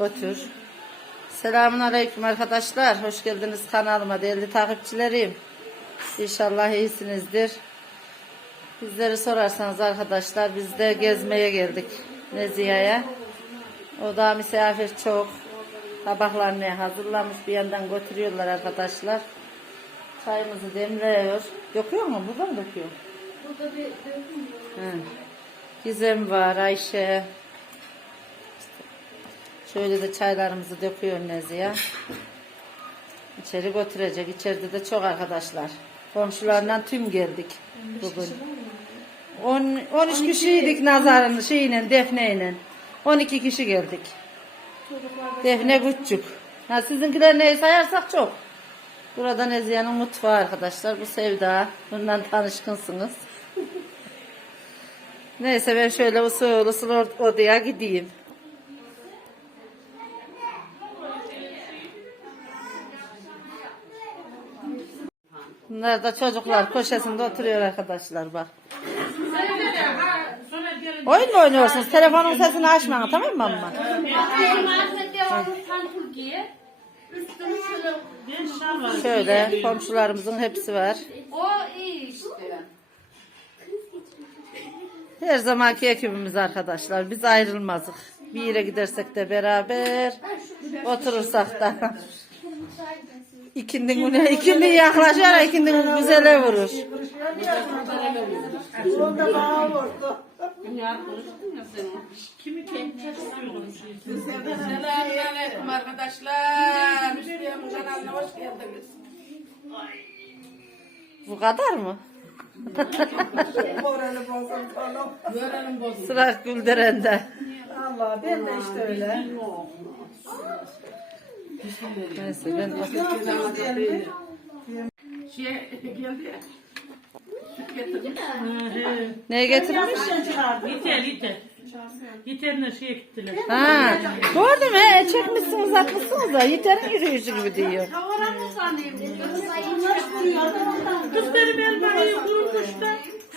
Otur. Selamun Aleyküm arkadaşlar. Hoş geldiniz kanalıma değerli takipçilerim. İnşallah iyisinizdir. Bizleri sorarsanız arkadaşlar biz de gezmeye geldik Nezihe'ye. O da misafir çok. Tabaklarını hazırlamış bir yandan götürüyorlar arkadaşlar. Çayımızı demliyor. Döküyor mu? Burada mı döküyor? Burada bir döküm Hı. Gizem var, Ayşe. Şöyle de çaylarımızı döküyor Nezihe. İçeri götürecek. İçeride de çok arkadaşlar. Komşularla tüm geldik bugün. 10, 13 kişiydik Nazar'ın şeyle, Defne'yle. 12 kişi geldik. Defne küçük. Ha, sizinkiler neyi sayarsak çok. Burada Nezihe'nin mutfağı arkadaşlar. Bu Sevda. Bundan tanışkınsınız. Neyse ben şöyle usul usul odaya gideyim. Bunlar da çocuklar köşesinde oturuyor arkadaşlar bak. Oyun mu oynuyorsunuz? Telefonun sesini açmayın tamam mı amma? Şöyle komşularımızın hepsi var. o iyi işte. Her zamanki ekibimiz arkadaşlar. Biz ayrılmazık. Bir yere gidersek de beraber oturursak da. İkindin güne, ikindin yaklaşır, ikindin güzele vurur. Selamünaleyküm arkadaşlar. Müslüman kanalına hoş geldiniz. Bu kadar mı? Moralim bozuldu. Moralim bozuldu. Sıra Gülderen'de. Allah ben de işte öyle. Neyse ben Şey geldi ya. Süt getirmiş. Yeter yeter. Yeterine şeye gittiler. Ha, gördüm he, çekmişsiniz atmışsınız da yeterin yürüyüşü gibi diyor. Dedim. Kız benim elmayı kurmuş da.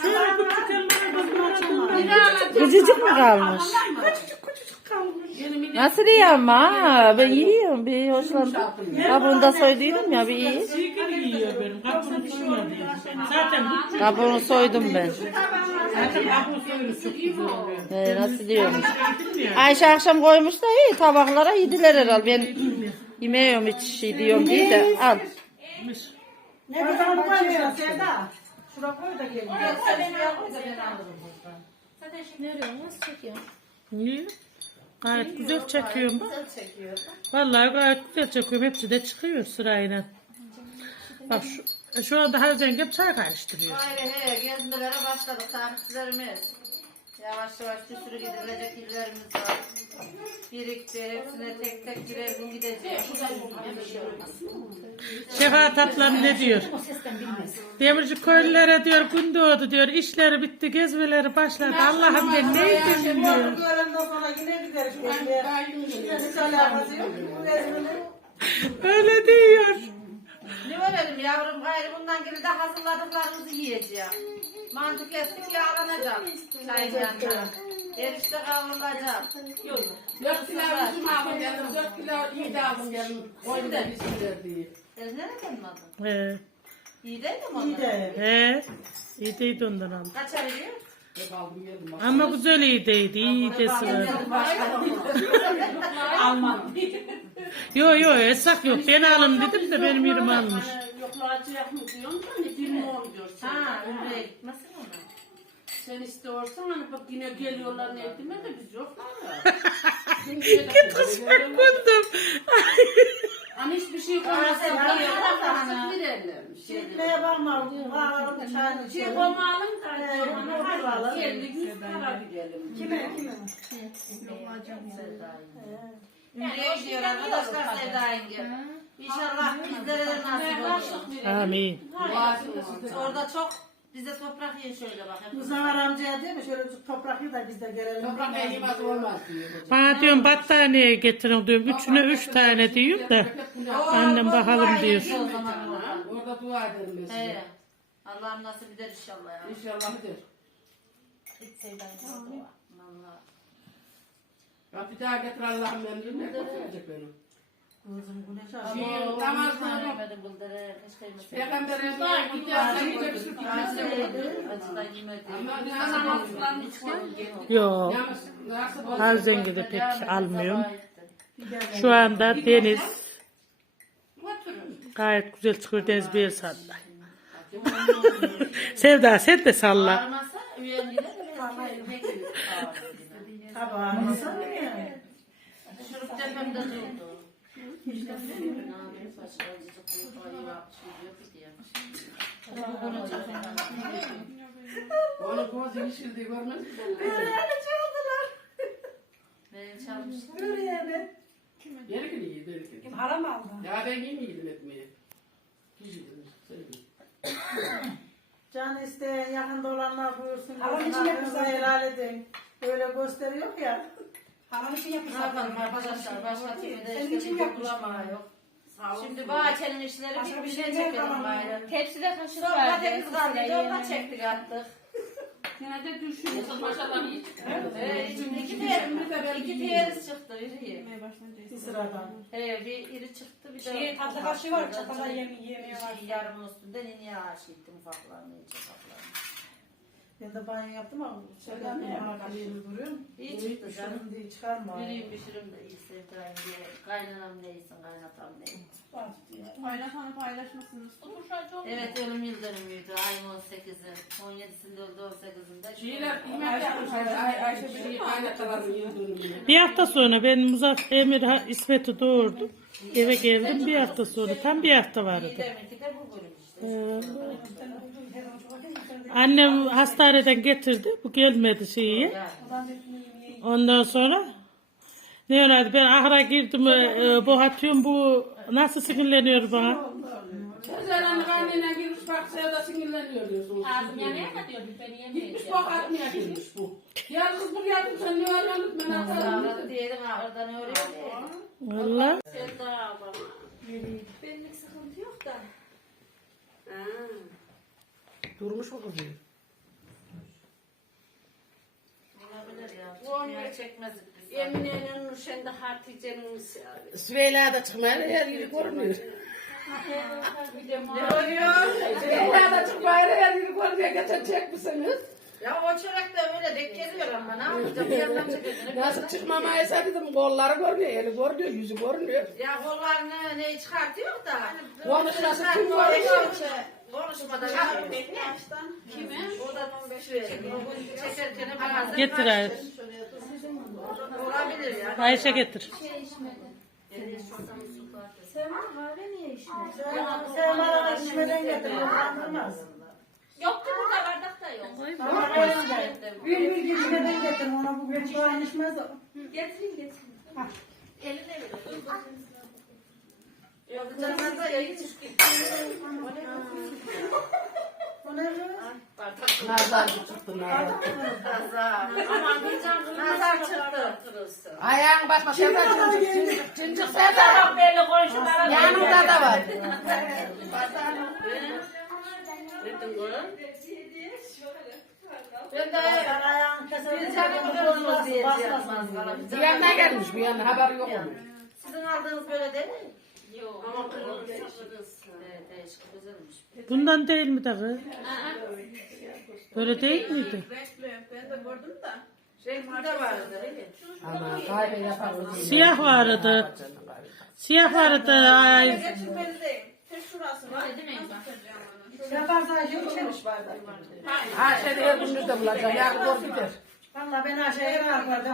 Şöyle küçük elmayı kurmuş. Küçücük mü kalmış? Yine Nasıl iyi ama ben yiyorum bir hoşlandım. Kabuğunu da soyduydum ya bir iyi. Yiyor benim. Zaten bu Kabuğunu soydum ben. zaten oluyor. Ee, nasıl diyormuş? Ayşe akşam koymuş da iyi tabaklara yediler herhalde. Ben yemiyorum hiç şey diyorum diye de al. ne kadar koyuyor Sevda. Şura koy da gelin. Niye? Gayet güzel çekiyorum bak. Vallahi gayet güzel çekiyorum. Hepsi de çıkıyor sırayla. Bak şu, şu anda her zengin çay karıştırıyor. Hayır he gezmelere başladık takipçilerimiz. Yavaş yavaş bir sürü gidilecek illerimiz var. Birikti hepsine tek tek birer gün gideceğiz. Şefaat ablam ne diyor? Demirci köylülere diyor gün doğdu diyor. işleri bitti gezmeleri başladı. Allah'ım ben ne edeyim diyor. Öyle diyor. Ne verelim yavrum gayrı bundan geri de hazırladıklarımızı yiyeceğim. Mantı kestik yağlanacak. Çayın yanına. Erişte kavrulacak. Yok. Dört kilo üzüm aldım geldim. Dört kilo iyi de aldım geldim. Koyun da bizimler diye. Nereden mi aldın? He. İyi değil mi onlar? He. İyi ondan aldım. Kaç ay geldim. Ama güzel iyi değildi. İyi desi var. Almam. Yo yo esak yok. Ben alın dedim de benim yerim almış. Yoklayacak mı diyorsun da hani bir on diyorsun. Ha, ümreye gitmesin ona. Sen istiyorsan hani bak yine geliyorlar ne ettiğime de biz yoklar ya. Git kız ben kundum. Hani hiçbir şey koymazsa geliyorlar da hani verirlermiş. Gitmeye bakma. Bağlarım çayını Şey içelim. koymalım da kendi yüz para gidelim. Kime kime? Arkadaşlar Sevda yenge. İnşallah bizlere de nasip olur. Amin. Orada çok bize toprak yiyin şöyle bak. hep. Muzaffer amcaya değil mi? Şöyle bir toprak yiyin da biz de gelelim. Toprak yemez olmaz diyor. Bana diyorum battaniye getirin diyorum. Üçüne üç tane diyor da. Annem bakalım diyor. O zaman orada. Dua edelim He. mesela. Allah'ım nasip eder inşallah ya. İnşallah der. Vallahi. Ya bir daha getir Allah'ım ben diyorum. Ne götürecek beni? Kızım güneş Şey, açıyor. namaz Ama kıldım. yemedim bıldırı. Hiç kıymetli. Peygamber'e var gidiyorsa gideceksin. Acıdan yemedim. Ama ne namaz kılan Yok. Her zengini pek almıyorum. Şu anda deniz gayet güzel çıkıyor deniz bir salla. Sevda sen de salla. Ağrımasa üyem gider de ben elime gelir. Tabağı mısın ne? Şurup tepemde durdu. Bir koyu yapmış gidiyor gidiyor. Bunu. Onu yeşildi görmez çalmışlar. Yeri yeri. Haram aldı. Ya ben. Yiyeceğim, söyleyeyim. Can isteyen yakında olanlar buyursun. Haram için Hakkınızı yapmışlar. helal edin. Böyle gösteriyor ya. Haram için Ne yapmışlar. yapalım arkadaşlar başka türlü de Senin işte için bulamama yok. Şimdi bahçenin işleri Başka bir bir şey şey çekelim yapamam. Tepside kaşık Sonra vardı. patates kaldıydı ondan çektik attık. Yine de düşünüyorsun maşallah iyi çıkıyor. Ee, şimdi iki çıktı iri. Bir sıradan. Ee, bir iri çıktı bir de. Şey, tatlı kaşığı var, çatalda yemi- yemiyor var. Şey, yarımın üstünden iniye aşık ettim ufaklarını, iyice ufaklarını. Ben de banyo yaptım ama şeyden ne yapayım duruyorum. İyi çıktı canım. Canım diye çıkarma. Yürüyün pişirim de iyi sevdiğim diye. Kaynanam neysin, kaynatam neysin. Paylaşanı paylaşmasınız. Evet ölüm yıl dönümüydü ayın 18'i. 17'sinde öldü 18'inde. Şeyler kıymet yapmışlar. Ay, Ayşe bir şey kaynataların yıl dönümüne. Bir hafta sonra ben Muzaffer Emir Ha- İsmet'i doğurdum. Eve geldim bir hafta sonra. Tam bir hafta vardı. Demek de bu bölüm işte. Annem hastaneden getirdi. Bu gelmedi şeyi. Ondan sonra ne önerdi? Ben ahıra girdim. E, e, bu atıyorum bu nasıl sinirleniyor bana? Sözlerin karnına girmiş bak sevda sinirleniyor diyorsunuz. Ağzım yanıyor da diyor biberi yemeyeceğim. Gitmiş bok atmaya girmiş bu. Ya kız bu yadım sen ne arıyorsun ben atarım. Avradı diyelim oradan öyle diye. Valla. Benlik sıkıntı yok da. Durmuş mu kızı? Olabilir ya. Bu onu- Çekmeye çekmezdik biz. Emine'nin Nurşen'de Hatice'nin Süveyla da çıkmıyor her yeri görmüyor. videomu Süveyla da çıkmıyor her yeri görmüyor. Geçen çekmişsiniz. Ya o çörek de öyle denk geliyor ama ne yapacağım? Yandan çekeceğim. Nasıl çıkmamaysa dedim kolları görmüyor, eli görünüyor, yüzü görünüyor. Ya kollarını ne çıkartıyor da. Konuşması Sen kim konuşuyor. konuşuyor? Konuşmadan Kimi? Oradan şöyle. Çekerken bazen Getir Ayşe. Olabilir ya. Ayşe getir. Sevmara içmeden getirdim. Kandırmaz. Yok ki burada bardak da yok. Bir bir geçmeden getirdim. Ona bu bir çay içmez o. Getirin getirin. Eline verin. Yok canım da iyi çıkıyor. O ne kız? Nazar çıktı nazar. Nazar. Çıktı. Ayağın basma sevda cincik, cincik konuşmalar. Yanımda da var. Bir yanına gelmiş, bir yanına. Haberi yok onun. Sizin aldığınız böyle değil mi? Yok. Ama kırmızı. Evet, değişik güzelmiş. Bundan değil mi dağı? Böyle değil miydi? Renkli de vardı. Ama kahve yapar. Siyah vardı. Siyah vardı. Ay. Yaparsan şey içeriz bardak. Ha her gün nerede bulacak? Ya gider. Valla ben aşağıya kalkardım.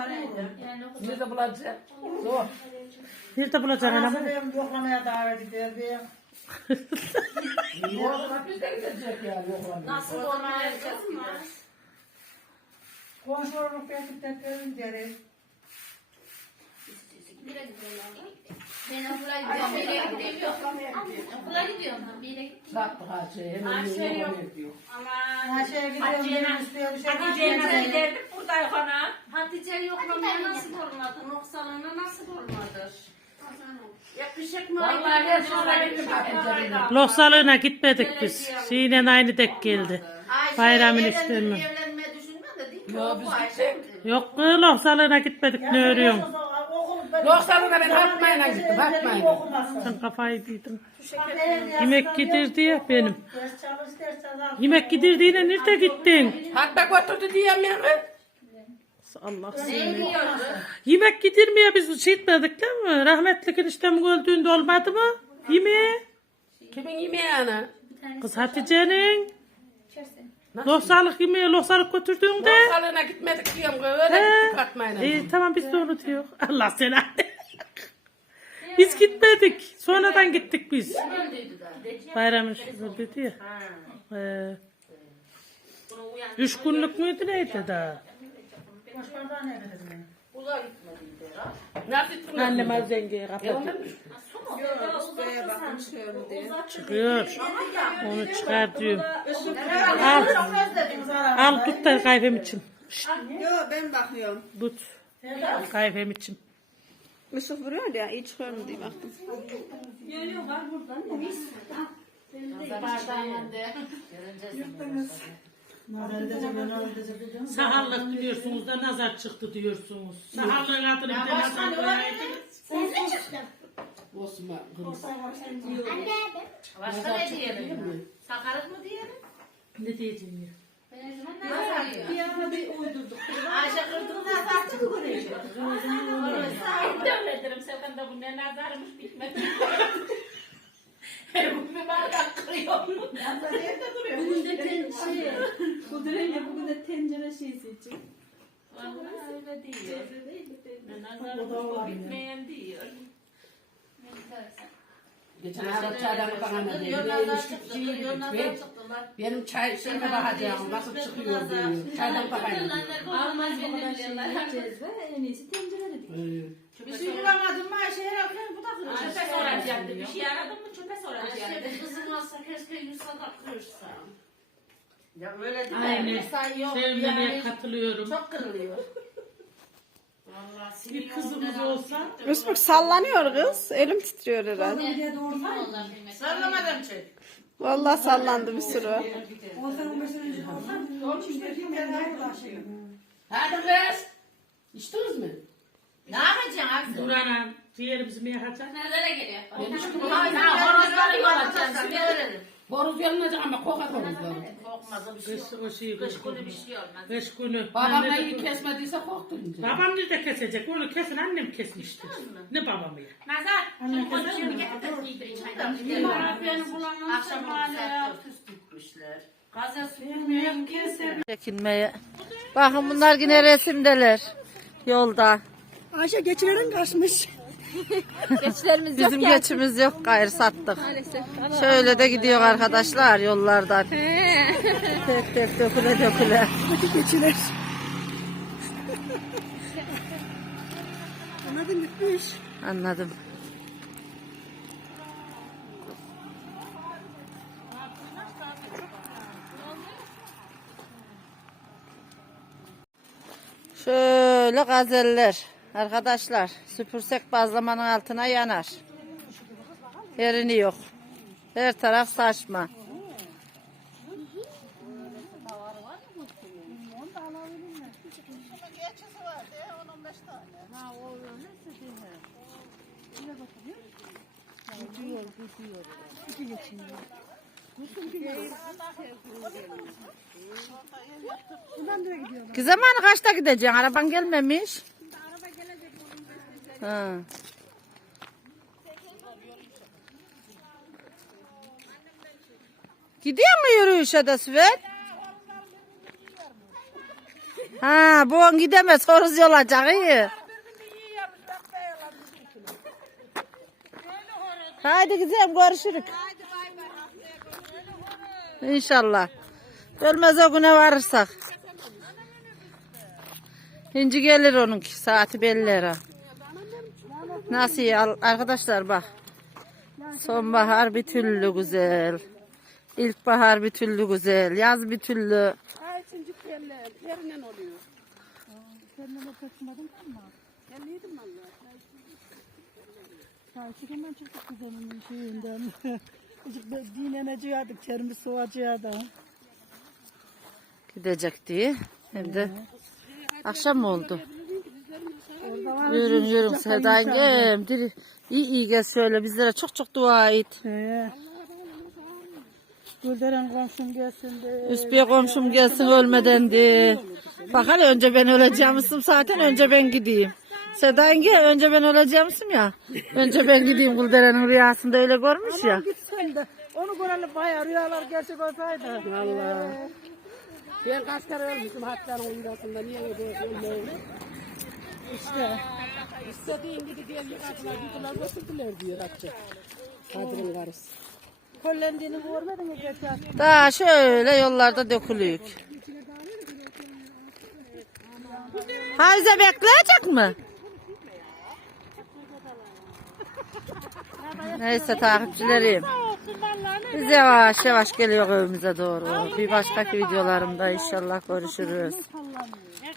Nerede bulacak? Zor. Nerede bulacaksın Anası anamı? benim yoklamaya davet ederdi. Yolda biz de gidecek yani. yoklamaya. Nasıl olma herkes gider. Komşuluk belki tekrar gideriz. Ben okula gidiyorum. Bir yere gidiyorum. Okula gidiyorum. Bir yere gidiyorum. Sattık her şeyi. Hemen Her şey yok. diyor. Aman. Aşağıya gidiyorum. Hatice'yle- benim üstüne burada yana. Hatice yoklamaya nasıl olmadı? Noksanına nasıl olmadı? Yakışık mı? Vallahi her sonra. Lohsalığına gitmedik biz. Şeyle aynı dek geldi. Bayramın evlenme- işlerine. Evlenmeyi düşünme de değil mi? Biz evlenme. Yok kız loksalına gitmedik ne örüyorsun? Da ben Fatma'yla gittim. Fatma'yla. Sen kafayı yedin. Yemek gidirdi ya benim. Yemek gidirdiğine nerede gittin? Fatma götürdü diyemiyor mu? Allah seni. Yemek gidirmeye biz şey etmedik değil mi? Rahmetli eniştem öldüğünde olmadı mı? Yemeği. Kimin yemeği ana? Kız Hatice'nin. Lohsalık yemeği lohsalık götürdüğünde. Yoksalına gitmedik diyorum. Öyle He. gittik Fatma'yla. İyi tamam biz de onu diyor. Allah seni Biz gitmedik. Sonradan gittik biz. Bayram şükür dedi ya. Ee, üç günlük müydü neydi daha? Nasıl gittin? Annem az kapattı. Çıkıyor. Onu çıkar diyorum. Al. Al tut da kahvem için. Yok ben bakıyorum. Tut. Kahvem için. Yusuf vuruyor ya hiç çıkıyorum diye baktım. Saharlık diyorsunuz da nazar çıktı diyorsunuz. Saharlığın adını bir de nazar koyaydınız. Osman. kız. Başka ne diyelim? Sakarlık mı diyelim? Ne diyeceğim ya? Ayşe kırdığında nazarcı mı görüyor? Ben de öyle derim. Sevkan da bu ne nazarmış bitmedi. Bir bardak kırıyor. Nazar nerede duruyor? Bugün de ten, şey, bu dönemde bugün de tencere şeysi için. Vallahi öyle diyor. Ne nazarmış bitmeyen diyor. Geçen hafta çaydan bakana diyor. Diyor nazar çıktı. Diyor nazar çıktılar. Benim çay şeyime bakacağım. Nasıl çıkıyor diyor. Çaydan bakana diyor. Almaz verirler. Cezve en iyisi tencere dedik. Ee, Bir şey bulamadım mı Ayşe herhalde bu da kırıyor. Çöpe soracaktı. Bir şey aradın mı çöpe soracaktı. Ayşe kızım olsa keşke Yusuf'a kırırsa. Ya öyle değil Aynen. mi? Yok Sevmene yani. katılıyorum. Çok kırılıyor. Bir kızımız olsa Yusuf sallanıyor kız. Elim titriyor herhalde. Bir de doğru var. Sallamadan çek. Vallahi sallandı bir sürü. 10 sene 15 sene önce ben daha daha şey. Hadi kız. İçtiniz mi? Ne yapacaksın Aksel? Duran'a ciğerimizi mi yakacak? Nerelere geliyor? Ben hiç Ya horozları yollacaksın. Ne öğrenin? Boruz yanılacak ama kokar horozları. Korkmaz bir şey Kış, yok. o şey, Kış günü bir şey olmaz. Beş günü. Babam da de- iyi kesmediyse korktum. Babam nerede kesecek? Onu kesin annem kesmiştir. Ne babamı ya? Nazar. Şimdi konuşuyor. Bir getir de giydir içeriden. Beni bulanlar akşam hala küstükmüşler. Gazel sürmüyorum kimse. Çekinmeye. Bakın bunlar yine resimdeler. Yolda. Ayşe geçilerin kaçmış. Bizim geçimiz yok gayrı sattık. Şöyle de gidiyor arkadaşlar yollardan. tek tek döküle döküle. Geçiler. Anladın gitmiş. Anladım. Şöyle gazeller. Arkadaşlar süpürsek bazlamanın altına yanar. Yerini yok. Her taraf saçma. Ki zamanı kaçta gideceksin? Araban gelmemiş. Ha. Gidiyor mu yürüyüşe de Süvet? Ha, bu gidemez. Horoz olacak iyi. Haydi güzelim görüşürük. İnşallah. Ölmez o güne varırsak. Şimdi gelir onunki saati belli ara. Nasıl ya arkadaşlar bak. Sonbahar bir türlü güzel. İlkbahar bir türlü güzel. Yaz bir türlü. Ay çocuk yerler. Yerinden oluyor. Şuradan çıktık kızımın şeyinden. Dinleneceğiydik, terimiz soğuyacaktı. Gidecek diye. Hem de Akşam mı oldu? Yürün yürün Sevda'yım. Diri. İyi iyi gel şöyle bizlere çok çok dua et. He. Gülderen komşum gelsin de. Üsbiye komşum gelsin ölmeden de. Bak hele önce ben öleceğimsin zaten önce ben gideyim. Seda yenge önce ben öleceğimsin ya. Önce ben gideyim Gülderen'in rüyasında öyle görmüş ya. Gitsen de onu görelim bayağı rüyalar gerçek olsaydı. Valla. Ben kaç kere ölmüşüm hatta oyundasında niye ölmeyeyim? İşte. İstediğin gibi gel yıkatına gittiler götürdüler diyor Hatice. Kadının karısı. Kollendiğini görmedin mi? Daha şöyle yollarda dökülüyor. Hayze bekleyecek mi? Neyse takipçilerim. Biz yavaş yavaş geliyor evimize doğru. Bir başkaki videolarımda inşallah görüşürüz.